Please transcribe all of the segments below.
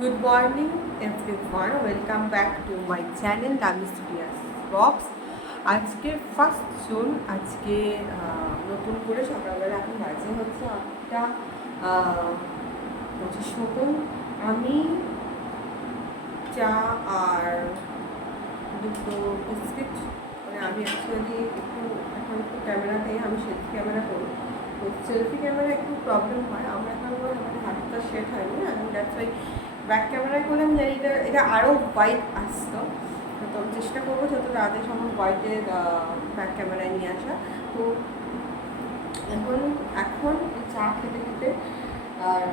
Good morning everyone, welcome back to my channel Dami Studios Vlogs. আজকে first June, আজকে নতুন করে সকালবেলা এখন বাজে হচ্ছে 8টা 25 মতন। আমি চা আর দুটো বিস্কিট, মানে আমি অ্যাকচুয়ালি একটু এখন একটু ক্যামেরাতে আমি সেলফি ক্যামেরা করি, তো সেলফি ক্যামেরা একটু প্রবলেম হয়। আমার এখন আমাদের হাতটা সেট হয়নি না, দ্যাটস ওয়াই ব্যাক ক্যামেরায় করলে আমি জানি এটা আরও হোয়াইট আসতো। তো আমি চেষ্টা করবো যত তাড়াতাড়ি সম্ভব হোয়াইটের ব্যাক ক্যামেরায় নিয়ে আসা। তো এখন চা খেতে খেতে আর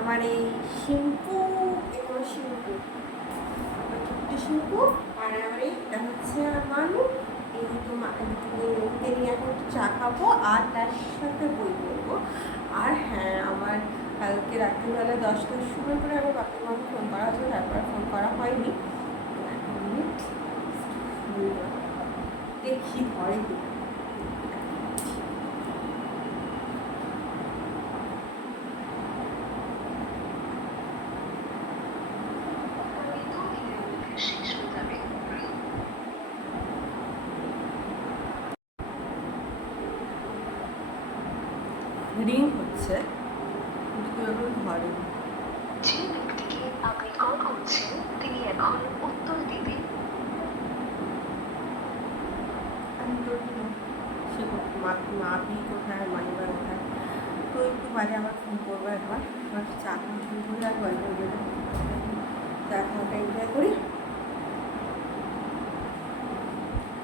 আমার এই শ্যাম্পু, এগুলো শ্যাম্পু শ্যাম্পু আর আমার এটা হচ্ছে আমার এই দুটো নিয়ে এখন একটু চা খাবো আর তার সাথে বই পড়বো। আর হ্যাঁ, আমার কালকে রাত্রিবেলা 10টার সময় করে আমার বাপের মাকে ফোন করা হয়েছিল, তারপরে ফোন করা হয়নি। দেখি ধরে কি রিং হচ্ছে, কিন্তু এখন ধরে। যে ব্যক্তিকে আপনি কল করছেন তিনি এখন উত্তর দিবেন। আমি তো সে মাপি কোথায়, মাইবা কোথায়, তো একটু বাজে আবার ফোন করবো একবার। আমার চা ফোন করে আর গল্প গেলে চা খাওয়াটা এনজয় করি।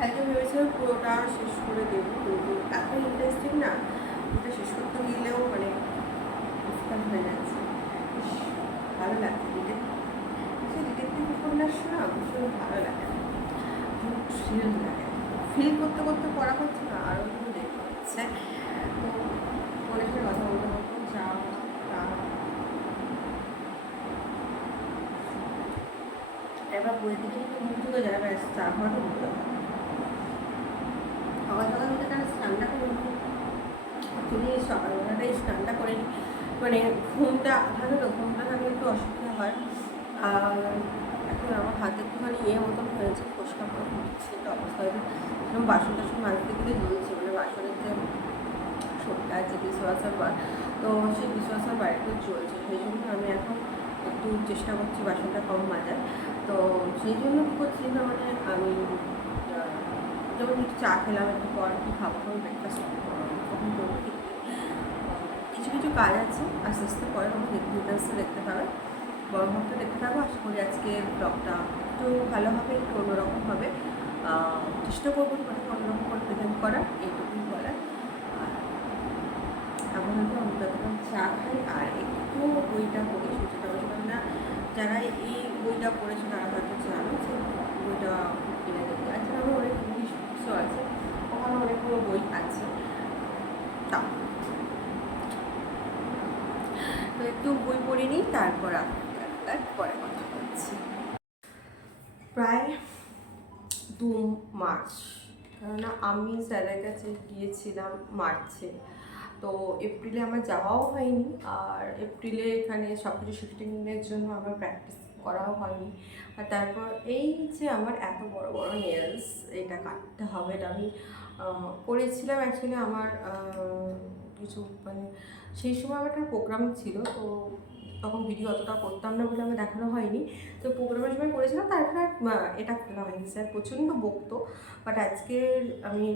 একদম ভেবেছিলাম পুরোটা শেষ করে দেবো, কিন্তু এত ইন্টারেস্টিং না, এটা শেষ করতে গেলেও মানে ডিফিকাল্ট হয়ে যাচ্ছে। ভালো লাগছে ডিটেকটিভ উপন্যাস না, ভীষণ ভালো লাগে, থ্রিল লাগে। ফিল করতে করতে পড়া হচ্ছে না, আরও একটু দেখতে হচ্ছে। তো অনেকের কথা বলতে বলতে চা এবার বইয়ের দিকে একটু মুখ ঢুকে যায়, ব্যাস চা খাওয়াটা উঠতে হয়। সকাল সকাল উঠে তারা স্নানটা করে তুমি সকালবেলাটাই স্নানটা করে নিই, মানে ঘুমটা ভালো তো, ঘুমটা থাকলে একটু অসুবিধা হয়। আর এখন আমার হাতে একটুখানি মতন হয়েছে, ফোসকা করে হচ্ছে, তো অবস্থা হয়েছে যেমন বাসন টাসন মাজতে গেলে জ্বলছে, মানে বাসনের যে ছোটটা আছে ডিশওয়াশার বার, তো সেই ডিশওয়াশার বাড়িতে চলছে। সেই জন্য আমি এখন একটু চেষ্টা করছি বাসনটা কম মাজার। তো সেই জন্য কী করছি না, মানে আমি যেমন একটু চা খেলাম, একটু পর কী খাবো, ব্রেকফাস্ট কখন করবো, কিছু কিছু কাজ আছে আস্তে আস্তে পরে আমাকে ডিটেলসে দেখতে পাবে, বড় ভাবটা দেখতে পাবো। আশা করি আজকের ব্লগটা একটু ভালো হবে, একটু অন্যরকম হবে। চেষ্টা করবো মানে অন্যরকম করে প্রেজেন্ট করার, এইটুকুই বলার। আর আপাতত আমি যতক্ষণ চা খাই আর একটু বইটা পড়ি সুচিতা বন্দ্যোপাধ্যায়। যারা এই বইটা পড়েছে তারা হয়তো জানো যে বইটা কিনে দেবে। আজকে আমার অনেক ইংলিশ বুকসও আছে, ওখানে অনেকগুলো বই আছে। তা তো একটু বই পড়ে নিই, তারপর পরে কথা বলছি। প্রায় 2 মাস, কেননা আমি স্যারের কাছে গিয়েছিলাম মার্চে, তো এপ্রিলে আমার যাওয়াও হয়নি। আর এপ্রিলে এখানে সব কিছু শিফটিংয়ের জন্য আমার প্র্যাকটিস করাও হয়নি। আর তারপর এই যে আমার এত বড় বড় নেলস, এটা কাটতে হবে, এটা আমি করেছিলাম অ্যাকচুয়ালি আমার কিছু মানে সেই সময় আমার একটা প্রোগ্রাম ছিল, তো তখন ভিডিও অতটা করতাম না বলে আমার দেখানো হয়নি। তো প্রোগ্রামের সময় করেছিলাম, তারপর এটা খোলা হয়নি। স্যার প্রচণ্ড বকতো, বাট আজকে আমি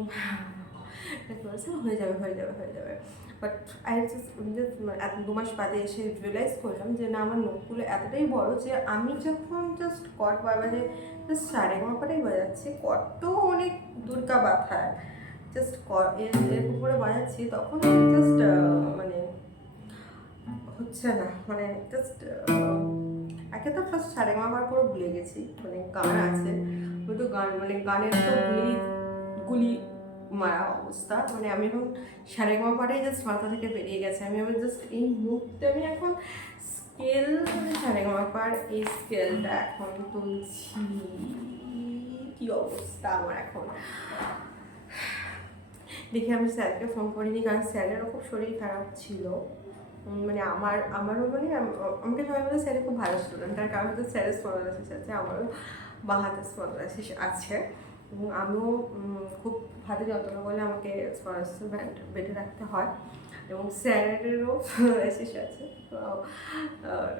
হয়ে যাবে হয়ে যাবে হয়ে যাবে। বাট আই জাস্ট 2 মাস বাদে এসে রিয়েলাইজ করলাম যে না, আমার নোটগুলো এতটাই বড় যে আমি যখন জাস্ট কট বাজে, জাস্ট সারেগামাপাটাই বাজাচ্ছি, কত অনেক দুর্গা বাথায় জাস্ট এর উপরে বাজাচ্ছি, তখন জাস্ট মানে হচ্ছে না, মানে জাস্ট একে তো ফার্স্ট সারেগামাপার পুরো ভুলে গেছি, মানে গান আছে তো গান, মানে গানের তো গুলি মারা অবস্থা, মানে আমি এখন সারেগামাপাটাই জাস্ট মাথা থেকে বেরিয়ে গেছে। আমি জাস্ট এই মুহূর্তে আমি এখন স্কেল, মানে সারেগামাপার এই স্কেলটা এখন তুলছি। কি অবস্থা আমার এখন, দেখি আমি স্যারকে ফোন করিনি, কারণ স্যারেরও খুব শরীর খারাপ ছিল। মানে আমারও মানে আমাকে সবাই বলে স্যারের খুব ভালো স্টুডেন্ট, আর কারণ হয়তো স্যারের স্পন্ডালাইসিস আছে, আমারও বাঁ হাতে স্পন্ডালাইসিস আছে এবং আমিও খুব ভালো যত্ন করলে আমাকে স্পন্ডালাইসিস বেঁধে রাখতে হয় এবং স্যারেরও স্পন্ডালাইসিস আছে। তো আর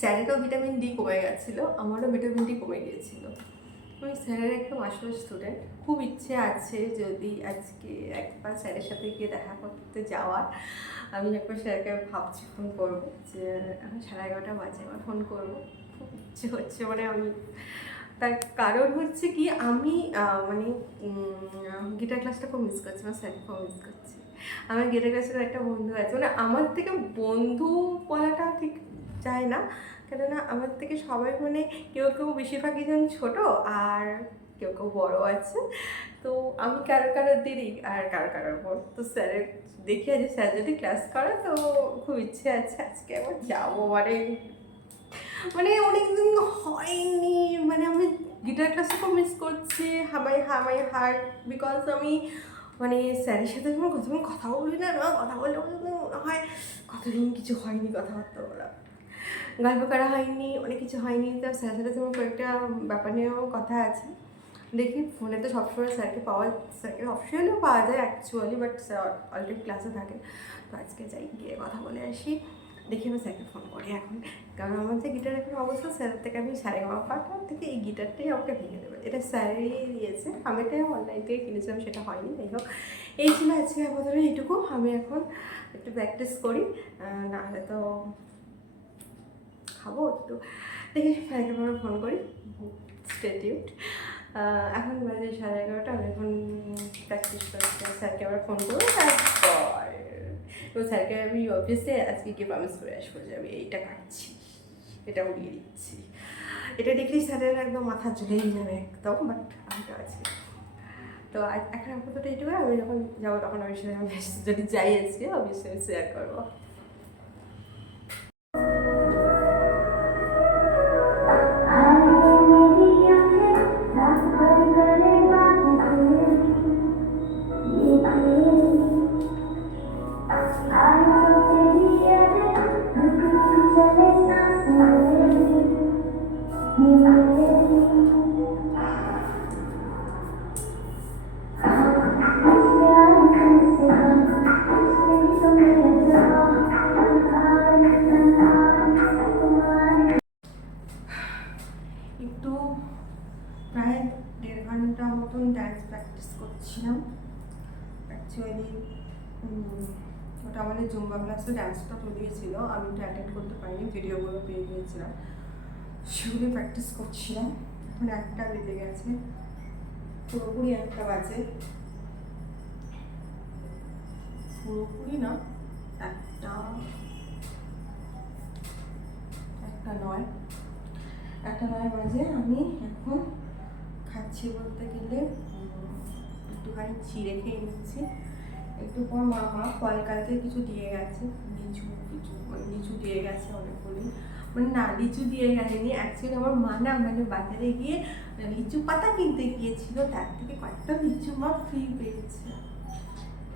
স্যারেরও ভিটামিন ডি কমে গেছিলো, আমারও ভিটামিন ডি কমে গিয়েছিলো। আমি স্যারের একদম আসল স্টুডেন্ট, খুব ইচ্ছে আছে যদি আজকে একবার স্যারের সাথে গিয়ে দেখা করতে যাওয়ার। আমি একবার স্যারকে ভাবছি ফোন করবো, যে আমি 11:30 বাজে আমার ফোন করবো, খুব ইচ্ছে হচ্ছে। মানে আমি তার কারণ হচ্ছে কি, আমি মানে গিটার ক্লাসটা খুব মিস করছি, আমার স্যারকে খুব মিস করছি। আমার গিটার ক্লাসের একটা বন্ধু আছে, মানে আমার থেকে বন্ধু বলাটা ঠিক চায় না, কেননা আমার থেকে সবাই মানে কেউ কেউ বেশিরভাগই জন ছোটো আর কেউ কেউ বড়ো আছে। তো আমি কারোর দিদি আর কারোর বড়। তো স্যারের দেখি আজ স্যার যদি ক্লাস করে তো খুব ইচ্ছে আছে আজকে আবার যাবো। মানে মানে অনেকদিন হয়নি, মানে আমি গিটার ক্লাসে খুব মিস করছি। হামাই হার্ট, বিকজ আমি মানে স্যারের সাথে যখন কতদিন কথা বলি না, কথা বললে মনে হয় কতদিন কিছু হয়নি, কথাবার্তা বলা, গল্প করা হয়নি, অনেক কিছু হয়নি। তো স্যারের সাথে যেমন কয়েকটা ব্যাপার নিয়েও কথা আছে। দেখি ফোনে তো সবসময় স্যারকে অফিসিয়ালিও পাওয়া যায় অ্যাকচুয়ালি, বাট স্যার অলরেডি ক্লাসে থাকে। তো আজকে যাই, গিয়ে কথা বলে আসি। দেখি আমি স্যারকে ফোন করি এখন, কারণ আমার যে গিটার এখন অবস্থা, স্যারের থেকে আমি সারেগামাপাটা থেকে এই গিটারটাই আমাকে ভেঙে দেবে। এটা স্যারই দিয়েছে, আমি এটা অনলাইন থেকে কিনেছিলাম, সেটা হয়নি। যাই হোক, এই ছিল আজকে আপাতত এইটুকু। আমি এখন একটু প্র্যাকটিস করি, নাহলে তো খাবো একটু। দেখি স্যারকে ফোন করি, স্টে টিউনড। এখন বাজে 11:30, আমি এখন প্র্যাকটিস করছি। স্যারকে আবার ফোন করবো, তারপর এবং স্যারকে আমি অফিসে আজকে গিয়ে প্রমিস করে আসবো যে আমি এইটা কাটছি, এটা উড়িয়ে দিচ্ছি। এটা দেখলেই স্যারের একদম মাথা চলেই যাবে একদম, বাট আমি তো আছি। তো এখন আপাতত এইটুকু। আমি যখন যাবো তখন ওই সাথে আমি যদি যাই আজকে অবশ্যই শেয়ার করবো। একটু প্রায় 1.5 ঘন্টা মতন ডান্স প্র্যাকটিস করছিলাম। অ্যাকচুয়ালি ওটা আমাদের জুম্বা ক্লাসে ডান্সটা তো দিয়েছিল, আমি তো অ্যাটেন্ড করতে পারিনি, ভিডিওগুলো পেয়ে গিয়েছিলাম, সেগুলো প্র্যাকটিস করছিলাম। এখন 1টা বেজে গেছে, পুরোপুরি 1টা বাজে, পুরোপুরি না, 1টা 9 বাজে। আমি এখন খাচ্ছি বলতে গেলে একটুখানি চিড়ে খেয়ে নিচ্ছি। একটু পর মা ফল কালকে কিছু দিয়ে গেছে, লিচু দিয়ে গেছে অনেকগুলি, মানে না লিচু দিয়ে গেছেনি অ্যাকচুয়ালি আমার মা না, মানে বাজারে গিয়ে লিচু পাতা কিনতে গিয়েছিল, তার থেকে কয়েকটা লিচু মা ফ্রি পেয়েছে।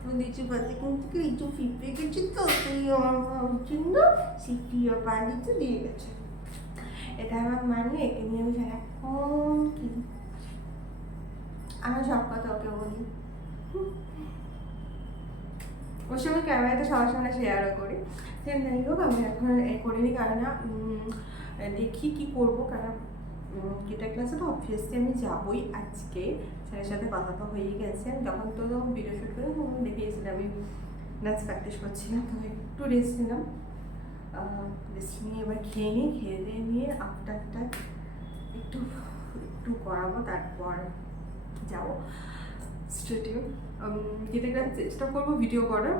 তো লিচু পাতা কিনতে লিচু ফ্রি পেয়ে গেছি, তো তুই আমার জন্য সেই প্রিয় লিচু দিয়ে গেছে। এটা আমার মানে একে নিয়ে আমি সারাক্ষণ কিনি, আমার সব কথা ওকে বলি। ওর সঙ্গে ক্যামেরাতে সবার সামনে শেয়ারও করি। সেটা যাই হোক, আমি এখন করিনি, কারণ দেখি কি করবো, কারণ গিটার ক্লাসে তো অবভিয়াসলি আমি যাবোই আজকে। স্যারের সাথে কথা তো হয়েই গেছে, যখন তো ভিডিও শ্যুট করে তখন দেখিয়েছিলাম আমি ডান্স প্র্যাকটিস করছিলাম। তো একটু রেস্ট নিলাম, রেস্ট নিয়ে এবার খেয়ে নিয়ে আফটারটা একটু করাবো, তারপর যাবো স্টুডিও। গিটার ক্লাস চেষ্টা করবো ভিডিও করার।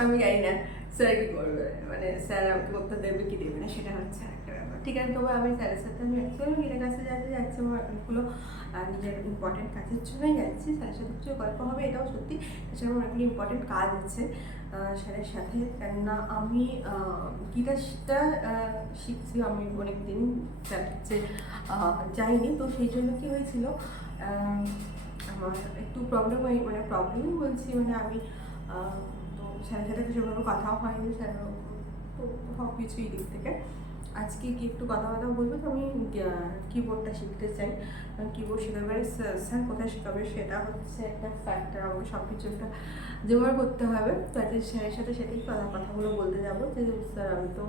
আমি জানি না স্যার কি করবে, মানে স্যার আমাকে করতে দেবে কি দেবে না, সেটা হচ্ছে একটা ব্যাপার। ঠিক আছে, তবে আমি স্যারের সাথে আমি অ্যাকচুয়ালি গিটার ক্লাসে যাচ্ছি আমার অনেকগুলো নিজের ইম্পর্টেন্ট কাজের জন্যই যাচ্ছি। স্যারের সাথে কিছু গল্প হবে, এটাও সত্যি। এছাড়া আমার অনেকগুলো ইম্পর্টেন্ট কাজ আছে স্যারের সাথে, কেননা আমি গিটারটা শিখছি আমি অনেকদিন, স্যার কাছে যাইনি। তো সেই জন্য কী হয়েছিল, আমার একটু প্রবলেমই বলছি, মানে আমি তো স্যারের সাথে সেভাবে কথাও হয়নি, স্যার তো সব কিছুই দিক থেকে। আজকে কি একটু কথা বলবো, তো আমি কিবোর্ডটা শিখতে চাই। কিবোর্ড শেখাবে স্যার কোথায় শেখাবে সেটা হচ্ছে একটা ফ্যাক্টর, আমাকে সব কিছু একটা জোগাড় করতে হবে। তো আজকে স্যারের সাথে সেটাই কথাগুলো বলতে যাবো যে স্যার আমি তো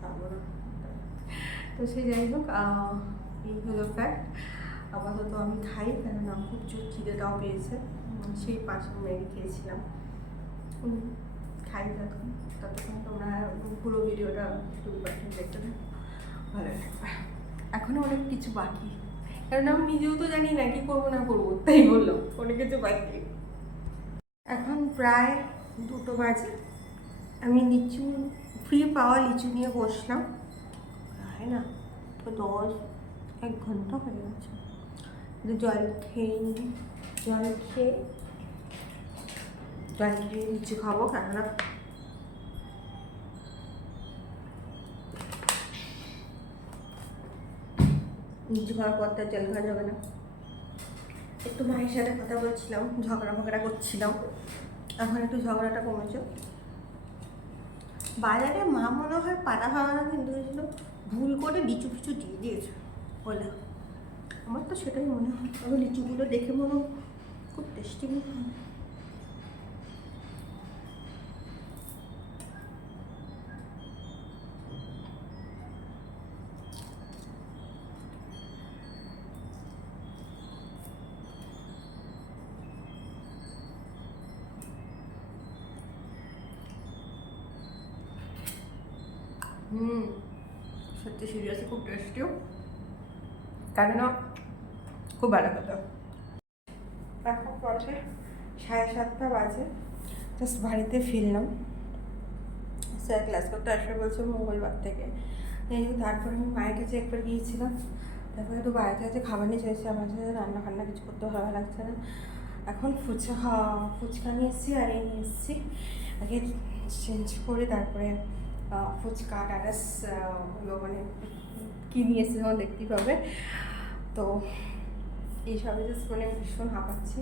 পারবো না। তো সে যাই হোক, এই হলো ফ্যাক্ট। আপাতত আমি খাই, কেননা খুব জোর খিদেটাও পেয়েছে। সেই 5 মিনিট খেয়েছিলাম। খাই ততক্ষণ তোমরা পুরো ভিডিওটা দেখতে থাকো, ভালো লাগবে। এখনও অনেক কিছু বাকি, কারণ আমি নিজেও তো জানি না কি করবো না করবো, তাই বললাম অনেক কিছু বাকি। এখন প্রায় 2টো বাজে। আমি লিচু ফ্রি পাওয়া লিচু নিয়ে বসলাম, হয় না তো 1 ঘন্টা হয়ে গেছে। জল খেয়ে লিচু খাবো, কেননা লিচু খাওয়ার পর তার জল খাওয়া যাবে না। একটু মায়ের সাথে কথা বলছিলাম, ঝগড়া করছিলাম, এখন একটু ঝগড়াটা কমেছে। বাজারে মা মনে হয় পাতা খাওয়ানো কিন্তু হয়েছিল, ভুল করে লিচু ফিচু দিয়ে দিয়েছে বলে, আমার তো সেটাই মনে হয়। তবে লিচুগুলো দেখে মনে হয় খুব টেস্টি মনে হয়। সত্যি সিরিয়াসলি খুব টেস্টিও, কেননা খুব ভালো কথা। এখন বাজে 7:30 বাজে, জাস্ট বাড়িতে ফিরলাম। স্যার ক্লাস করতে আসবে বলছে মঙ্গলবার থেকে। এই তারপরে আমি মায়ের কাছে একবার গিয়েছিলাম, তারপরে একটু বাইরে খাবার নিয়ে চলেছি। আমার সাথে রান্না ফান্না কিছু করতে ভালো লাগছে না। এখন ফুচকা নিয়ে এসেছি, আর এই নিয়ে এসেছি। আগে চেঞ্জ করে তারপরে ফুচকা টাটাস মানে কী নিয়ে এসেছি তখন দেখতেই পাবে। তো এইসবে জাস্ট মানে ভীষণ হাঁপাচ্ছি,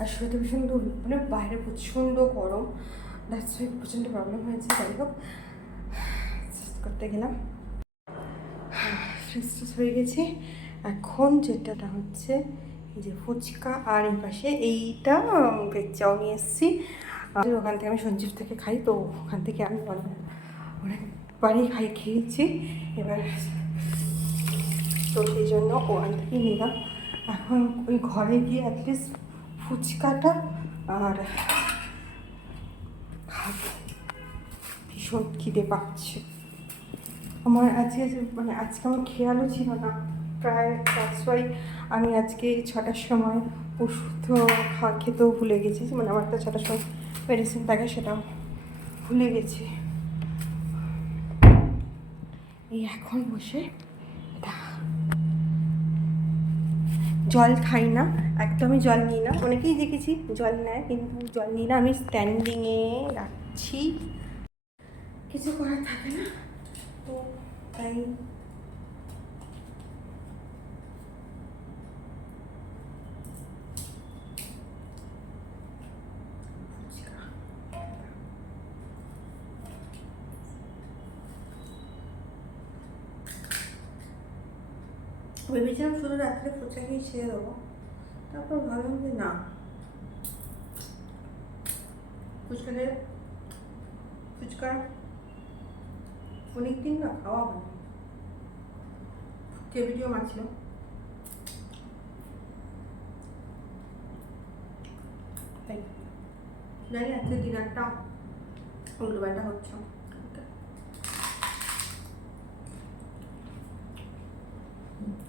আর শরীরটা ভীষণ মানে বাইরে প্রচণ্ড গরম, দ্যাটস ওয়াই প্রচণ্ড প্রবলেম হয়েছে। যাই হোক, করতে গেলাম, ফ্রেশ ট্রেশ হয়ে গেছি। এখন যেটা হচ্ছে এই যে ফুচকা, আর এই পাশে এইটা ভেজ চাও নিয়ে এসেছি। ওখান থেকে আমি সঞ্জীব থেকে খাই, তো ওখান থেকে আমি অনেকবারই খেয়েছি এবার, তো সেই জন্য ওখান থেকেই নিলাম। এখন ওই ঘরে গিয়ে অ্যাটলিস্ট ফুচকাটা আর খাবো, ভীষণ খিদে পাচ্ছে আমার। আজকে মানে আজকে আমার খেয়ালও ছিল না প্রায়, দ্যাটস ওয়াই আমি আজকে 6টার সময় ওষুধ খেতেও ভুলে গেছি। মানে আমার একটা 6টার সময় মেডিসিন থাকে, সেটাও ভুলে গেছি। এই এখন বসে জল খাই না, একদমই জল নিই না। অনেকেই দেখেছি জল নেয়, কিন্তু জল নিই না। আমি স্ট্যান্ডিংয়ে রাখছি, কিছু করার থাকে না, তো তাই। ভেবেছিলাম শুধু রাত্রে ফুচকা খেয়ে ছেড়ে দেবো, তারপর ভাবলাম যে না, ফুচকা অনেকদিন না খাওয়া হয়, কে ভিডিও মারছিল। জানি আজকে ডিনারটা উল্টোপাল্টা হচ্ছে,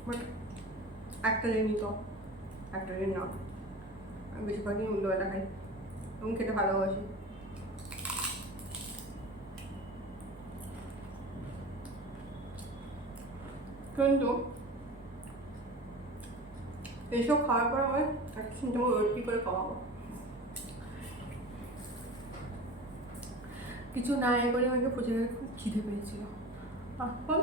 বাট একটা দিনই তো, একটা দিন না, আমি বেশিরভাগই উল্টোপাল্টা খাই এবং খেতে ভালোবাসি। কিন্তু এইসব খাওয়ার পর আমার একটা শুনতে ওয়েট করে খাওয়াবো, কিছু না এ করে আমাকে প্রচুর খুব খিদে পেয়েছিল। এখন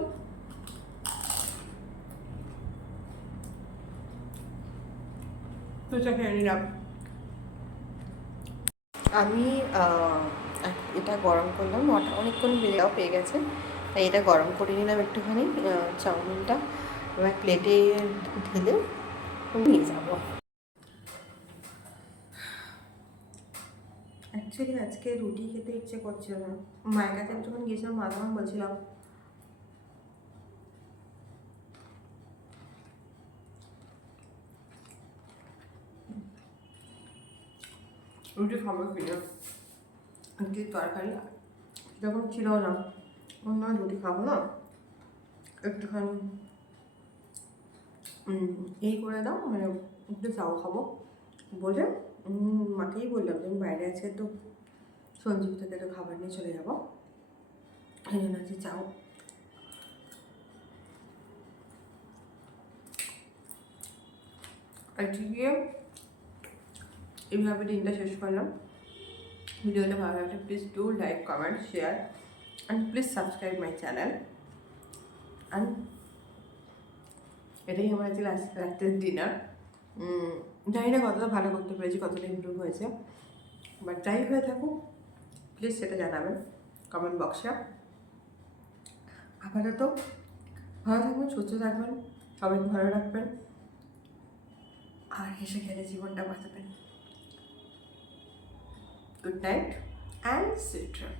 ফুচকা খেয়ে নিলাম। আমি এটা গরম করলাম, অনেকক্ষণ বেড়েও পেয়ে গেছে, তাই এটা গরম করে নিলাম একটুখানি। চাউমিনটা এবার প্লেটে ঢেলে নিয়ে যাবো। অ্যাকচুয়ালি আজকে রুটি খেতে ইচ্ছে করছিল না। মায়ের কাছে যখন গিয়েছিলাম মা তখন বলছিলাম রুটি খাবো কিনা, আজকে তরকারি যখন ছিল না, অন্য রুটি খাবো না, একটুখানি এই করে দাও, মানে একটু চাও খাবো বলে মাকেই বললাম যে আমি বাইরে আজকে তো সঞ্জীব থেকে তো খাবার নিয়ে চলে যাবো, এই জন্য যে চাও। আজকে এইভাবে দিনটা শেষ করলাম। ভিডিওটা ভালো লাগলে please do like, comment, share and please subscribe my channel. And এটাই আমার আজকে রাত্রের ডিনার। জানি না কতটা ভালো করতে পেরেছি, কতটা ইমপ্রুভ হয়েছে, বাট যাই হয়ে থাকুক প্লিজ সেটা জানাবেন কমেন্ট বক্সে। আপাতত ভালো থাকবেন, সুস্থ থাকবেন, সবাইকে ভালো রাখবেন আর হেসে খেলে জীবনটা বাঁচাবেন। Good night and sweet dream.